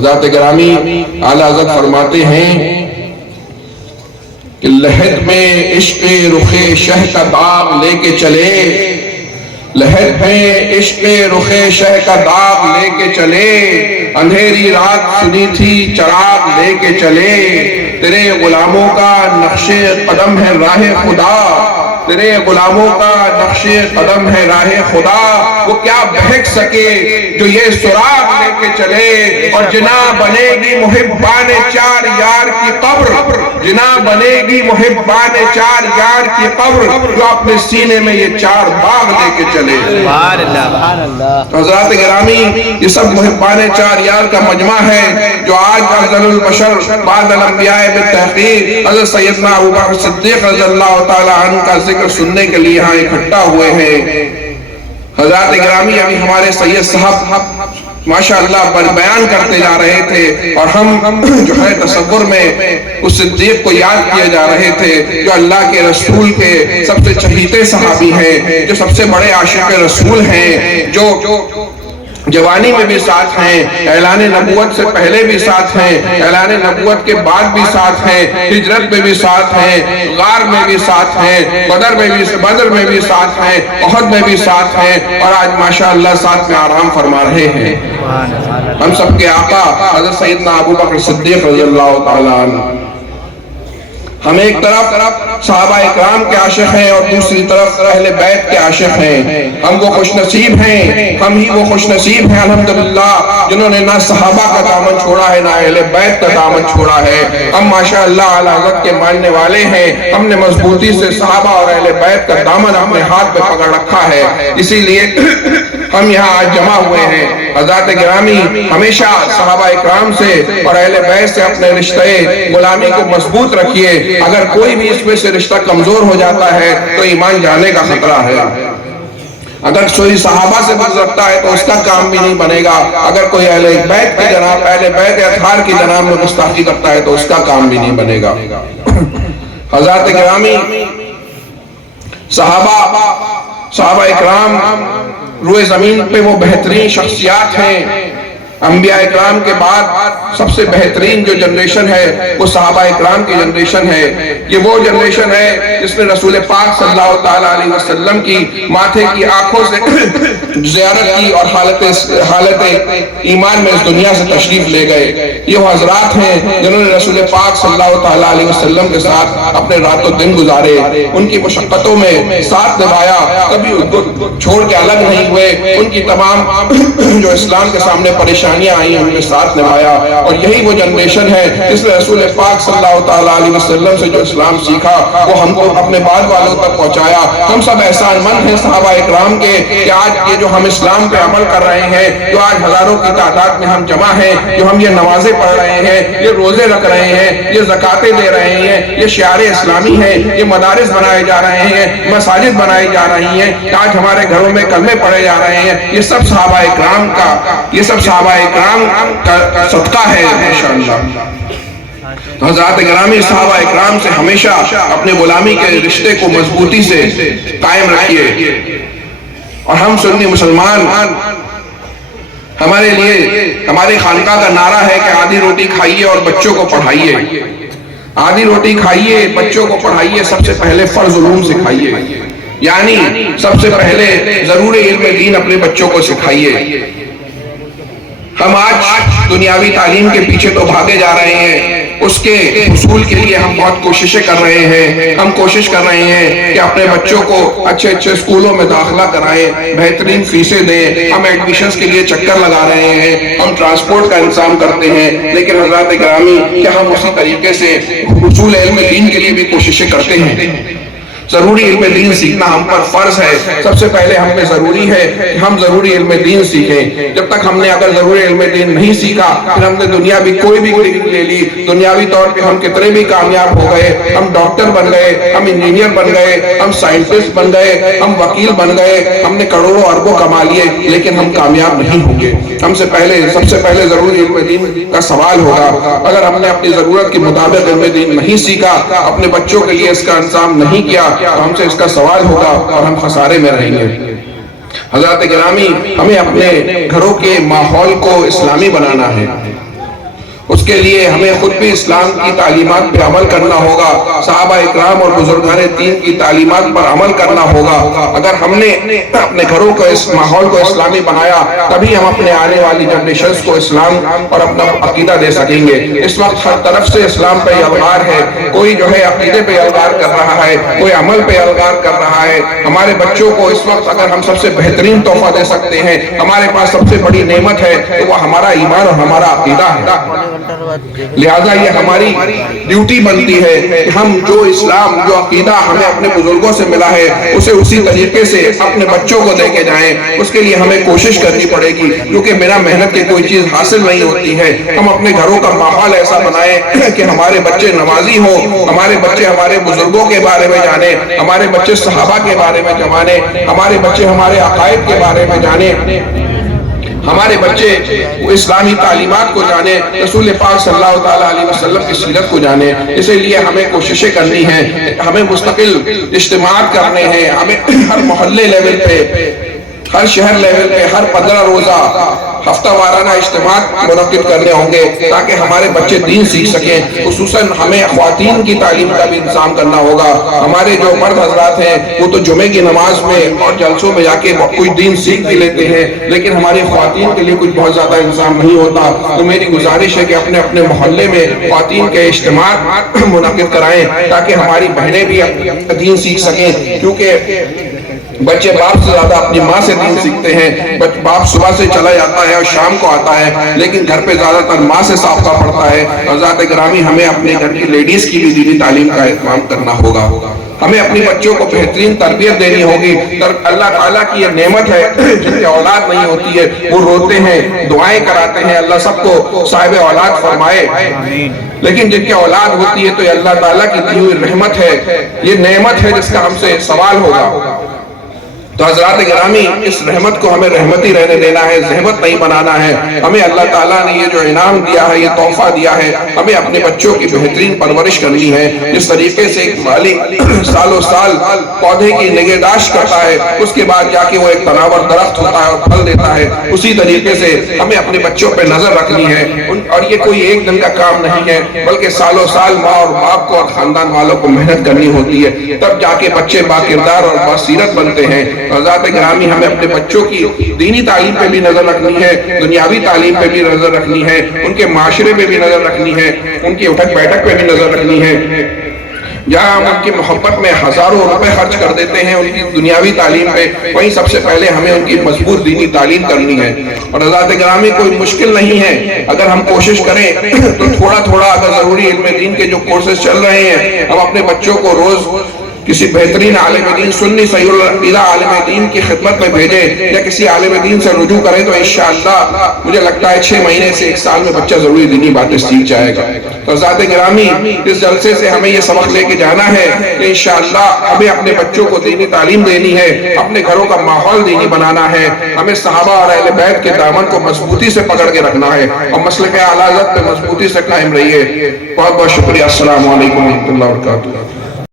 حضرات گرامی اعلیٰ حضرت فرماتے ہیں کہ لحد میں عشق رخ شہ کا داغ لے کے چلے، لحد میں عشق رخ شہ کا داغ لے کے چلے، اندھیری رات سنی تھی چراغ لے کے چلے، تیرے غلاموں کا نقش قدم ہے راہ خدا، تیرے غلاموں کا نقش قدم ہے راہ خدا، وہ کیا بہک سکے جو یہ سراغ لے کے چلے، اور جنا بنے گی محبان چار یار کی قبر، جنا بنے گی محبان چار یار کی قبر، جو اپنے سینے میں یہ چار باغ لے کے چلے۔ حضرات گرامی یہ سب محبان چار یار کا مجمع ہے جو آج افضل البشر بعد الانبیاء بالتحقیق حضرت سیدنا ابوبکر صدیق رضی اللہ تعالی عنہ کا ذکر سننے کے لیے یہاں اکٹھا ہوئے ہیں۔ حضرات گرامی ابھی ہمارے سید صاحب ماشاءاللہ بیان کرتے جا رہے تھے، اور ہم جو ہے تصور میں اس صدیق کو یاد کیے جا رہے تھے جو اللہ کے رسول کے سب سے چہیتے صحابی ہیں، جو سب سے بڑے عاشق رسول ہیں، جو جوانی میں بھی ساتھ ہیں، اعلان نبوت سے پہلے بھی ساتھ ہیں، اعلان نبوت کے بعد بھی ساتھ ہیں، ہجرت میں بھی ساتھ ہیں، غار میں بھی ساتھ ہیں، بدر میں بھی ساتھ ہیں، احد میں بھی ساتھ ہیں، اور آج ماشاءاللہ ساتھ میں آرام فرما رہے ہیں۔ ہم سب کے آقا حضرت سیدنا ابوبکر صدیق رضی اللہ تعالیٰ عنہ، ہم ایک طرف صحابہ اکرام کے عاشق ہیں اور دوسری طرف اہل بیت کے عاشق ہیں۔ ہم وہ خوش نصیب ہیں، ہم ہی وہ خوش نصیب ہیں الحمدللہ جنہوں نے نہ صحابہ کا دامن چھوڑا ہے نہ اہل بیت کا دامن چھوڑا ہے۔ ہم ماشاءاللہ اعلیٰ حضرت کے ماننے والے ہیں، ہم نے مضبوطی سے صحابہ اور اہل بیت کا دامن اپنے ہاتھ پہ پکڑ رکھا ہے، اسی لیے ہم یہاں آج جمع ہوئے ہیں۔ حضرات گرامی ہمیشہ صحابہ اکرام سے اور اہل بیت سے اپنے رشتے غلامی کو مضبوط رکھیے، اگر کوئی بھی اس میں سے رشتہ کمزور ہو جاتا ہے تو ایمان جانے کا خطرہ ہے۔ اگر کوئی صحابہ سے بغض رکھتا ہے تو اس کا کام بھی نہیں بنے گا، اگر کوئی اہل بیت کی جناب اہل بیت اطہار کی جناب میں گستاخی کرتا ہے تو اس کا کام بھی نہیں بنے گا۔ حضرات گرامی صحابہ اکرام روئے زمین پہ وہ بہترین شخصیات ہیں۔ انبیاء اکرام کے بعد سب سے بہترین جو جنریشن ہے وہ صحابہ اکرام کی جنریشن ہے۔ یہ وہ جنریشن ہے جس نے رسول پاک صلی اللہ تعالیٰ علیہ وسلم کی ماتھے کی آنکھوں سے زیارت کی اور حالت ایمان میں اس دنیا سے تشریف لے گئے۔ یہ وہ حضرات ہیں جنہوں نے رسول پاک صلی اللہ تعالیٰ علیہ وسلم کے ساتھ اپنے رات و دن گزارے، ان کی مشقتوں میں ساتھ نبھایا، کبھی ان کو چھوڑ کے الگ نہیں ہوئے، ان کی تمام جو اسلام کے سامنے پریشانیاں آئی ان میں ساتھ نبھایا، اور یہی وہ جنریشن ہے جس نے رسول پاک صلی اللہ تعالیٰ علیہ وسلم سے جو اسلام سیکھا وہ ہم کو اپنے بعد والوں تک پہنچایا۔ ہم سب احسان مند ہیں صحابہ اکرام کے کہ آج یہ جو ہم اسلام پہ عمل کر رہے ہیں، جو آج ہزاروں کی تعداد میں ہم جمع ہیں، جو ہم یہ نمازیں پڑھ رہے ہیں، یہ روزے رکھ رہے ہیں، یہ زکاتیں دے رہے ہیں، یہ شعار اسلامی ہیں، یہ مدارس بنائے جا رہے ہیں، مساجد بنائی جا رہی ہیں، آج ہمارے گھروں میں کلمے پڑھے جا رہے ہیں، یہ سب صحابہ اکرام کا صدقہ ہے انشاءاللہ۔ حضرات گرامی صحابہ اکرام سے ہمیشہ اپنے غلامی کے رشتے کو مضبوطی سے قائم رکھیے، اور ہم سنی مسلمان ہمارے لیے ہمارے خانقاہ کا نعرہ ہے کہ آدھی روٹی کھائیے اور بچوں کو پڑھائیے، آدھی روٹی کھائیے بچوں کو پڑھائیے، سب سے پہلے فرض علوم سکھائیے، یعنی سب سے پہلے ضروری علم دین اپنے بچوں کو سکھائیے۔ ہم آج دنیاوی تعلیم کے پیچھے تو بھاگے جا رہے ہیں، اس کے حصول کے لیے ہم بہت کوششیں کر رہے ہیں، ہم کوشش کر رہے ہیں کہ اپنے بچوں کو اچھے اسکولوں میں داخلہ کرائیں، بہترین فیسیں دیں، ہم ایڈمیشنز کے لیے چکر لگا رہے ہیں، ہم ٹرانسپورٹ کا انتظام کرتے ہیں، لیکن حضرات گرامی کیا ہم اسی طریقے سے حصول علم دین کے لیے بھی کوششیں کرتے ہیں؟ ضروری علم دین سیکھنا ہم پر فرض ہے، سب سے پہلے ہم پہ ضروری ہے کہ ہم ضروری علم دین سیکھیں۔ جب تک ہم نے اگر ضروری علم دین نہیں سیکھا، پھر ہم نے دنیاوی کوئی بھی ڈگری لے لی، دنیاوی طور پہ ہم کتنے بھی کامیاب ہو گئے، ہم ڈاکٹر بن گئے، ہم انجینئر بن گئے، ہم سائنٹسٹ بن گئے، ہم وکیل بن گئے، ہم نے کروڑوں اربوں کما لیے، لیکن ہم کامیاب نہیں ہوں گے۔ سب سے پہلے ضروری علم دین کا سوال ہوگا۔ اگر ہم نے اپنی ضرورت کے مطابق علم دین نہیں سیکھا، اپنے بچوں کے لیے اس کا انتظام نہیں کیا، تو ہم سے اس کا سوال ہوگا اور ہم خسارے میں رہیں گے۔ حضرات گرامی ہمیں اپنے گھروں کے ماحول کو اسلامی بنانا ہے، اس کے لیے ہمیں خود بھی اسلام کی تعلیمات پہ عمل کرنا ہوگا، صحابہ اکرام اور بزرگان دین کی تعلیمات پر عمل کرنا ہوگا۔ اگر ہم نے اپنے گھروں کو اس ماحول کو اسلامی بنایا تبھی ہم اپنے آنے والی جنریشنز کو اسلام اور اپنا عقیدہ دے سکیں گے۔ اس وقت ہر طرف سے اسلام پہ یلغار ہے، کوئی جو ہے عقیدے پہ یلغار کر رہا ہے، کوئی عمل پہ یلغار کر رہا ہے۔ ہمارے بچوں کو اس وقت اگر ہم سب سے بہترین تحفہ دے سکتے ہیں، ہمارے پاس سب سے بڑی نعمت ہے تو وہ ہمارا ایمان اور ہمارا عقیدہ ہے۔ لہٰذا یہ ہماری ڈیوٹی بنتی ہے کہ ہم جو اسلام جو عقیدہ ہمیں اپنے بزرگوں سے ملا ہے اسے اسی طریقے سے اپنے بچوں کو دے کے جائیں۔ اس کے لیے ہمیں کوشش کرنی پڑے گی، کیونکہ بنا محنت کے کوئی چیز حاصل نہیں ہوتی ہے۔ ہم اپنے گھروں کا ماحول ایسا بنائیں کہ ہمارے بچے نمازی ہوں، ہمارے بچے ہمارے بزرگوں کے بارے میں جانیں، ہمارے بچے صحابہ کے بارے میں جانیں، ہمارے بچے ہمارے عقائد کے بارے میں جانیں، ہمارے بچے اسلامی تعلیمات کو جانیں، رسول پاک صلی اللہ علیہ وسلم کی سیرت کو جانیں۔ اسی لیے ہمیں کوششیں کرنی ہیں، ہمیں مستقل اجتماعات کرنے ہیں، ہمیں ہر محلے لیول پہ، ہر شہر لیول پہ ہر 15 روزہ ہفتہ وارانہ اجتماعات منعقد کرنے ہوں گے تاکہ ہمارے بچے دین سیکھ سکیں۔ خصوصاً ہمیں خواتین کی تعلیم کا بھی انتظام کرنا ہوگا۔ ہمارے جو مرد حضرات ہیں وہ تو جمعے کی نماز میں اور جلسوں میں جا کے کوئی دین سیکھ بھی لیتے ہیں، لیکن ہماری خواتین کے لیے کچھ بہت زیادہ انتظام نہیں ہوتا۔ تو میری گزارش ہے کہ اپنے اپنے محلے میں خواتین کے اجتماعات منعقد کرائیں تاکہ ہماری بہنیں بھی دین سیکھ سکیں، کیونکہ بچے باپ سے زیادہ اپنی ماں سے دین سیکھتے ہیں۔ باپ صبح سے چلا جاتا ہے اور شام کو آتا ہے، لیکن گھر پہ زیادہ تر ماں سے سابقہ پڑتا ہے۔ حضرات گرامی، ہمیں اپنے گھر کی لیڈیز کی بھی دینی تعلیم کا اہتمام کرنا ہوگا۔ ہمیں اپنی بچوں کو بہترین تربیت دینی ہوگی۔ اللہ تعالیٰ کی یہ نعمت ہے، جن کی اولاد نہیں ہوتی ہے وہ روتے ہیں، دعائیں کراتے ہیں، اللہ سب کو صاحب اولاد فرمائے، لیکن جن کی اولاد ہوتی ہے تو یہ اللہ تعالیٰ کی دی ہوئی رحمت ہے، یہ نعمت ہے جس کا ہم سے سوال ہوگا۔ تو حضرات گرامی، اس رحمت کو ہمیں رحمتی رہنے دینا ہے، زحمت نہیں بنانا ہے۔ ہمیں اللہ تعالیٰ نے یہ جو انعام دیا ہے، یہ تحفہ دیا ہے، ہمیں اپنے بچوں کی بہترین پرورش کرنی ہے۔ جس طریقے سے ایک مالی سالوں سال پودے کی نگہداشت کرتا ہے، اس کے بعد جا کے وہ ایک تناور درخت ہوتا ہے اور پھل دیتا ہے، اسی طریقے سے ہمیں اپنے بچوں پہ نظر رکھنی ہے۔ اور یہ کوئی ایک دن کا کام نہیں ہے، بلکہ سالوں سال ماں اور باپ کو اور خاندان والوں کو محنت کرنی ہوتی ہے، تب جا کے بچے باکردار اور باصیرت بنتے ہیں۔ حضرات گرامی، ہمیں اپنے بچوں کی دینی تعلیم پہ بھی نظر رکھنی ہے، دنیاوی تعلیم پہ بھی نظر رکھنی ہے، ان کے معاشرے پہ بھی نظر رکھنی ہے، ان کی اٹھک بیٹھک پہ بھی نظر رکھنی ہے۔ جہاں ہم ان کی محبت میں ہزاروں روپے خرچ کر دیتے ہیں ان کی دنیاوی تعلیم پہ، وہیں سب سے پہلے ہمیں ان کی مضبوط دینی تعلیم کرنی ہے۔ اور حضرات گرامی، کوئی مشکل نہیں ہے، اگر ہم کوشش کریں تو تھوڑا تھوڑا اگر ضروری علم دین کے جو کورسز چل رہے ہیں، ہم اپنے بچوں کو روز کسی بہترین عالم دین، سنی صحیح العقیدہ عالم دین کی خدمت میں بھیجیں یا کسی عالم دین سے رجوع کریں تو انشاءاللہ مجھے لگتا ہے 6 مہینے سے 1 سال میں بچہ ضروری دینی باتیں سیکھ جائے گا۔ تو حضرات گرامی، اس جلسے سے ہمیں یہ سبق لے کے جانا ہے کہ انشاءاللہ ہمیں اپنے بچوں کو دینی تعلیم دینی ہے، اپنے گھروں کا ماحول دینی بنانا ہے، ہمیں صحابہ اور اہل بیت کے دامن کو مضبوطی سے پکڑ کے رکھنا ہے اور مسلک اعلی حضرت پہ مضبوطی سے قائم رہیے۔ بہت بہت شکریہ۔ السلام علیکم ورحمۃ اللہ وبرکاتہ۔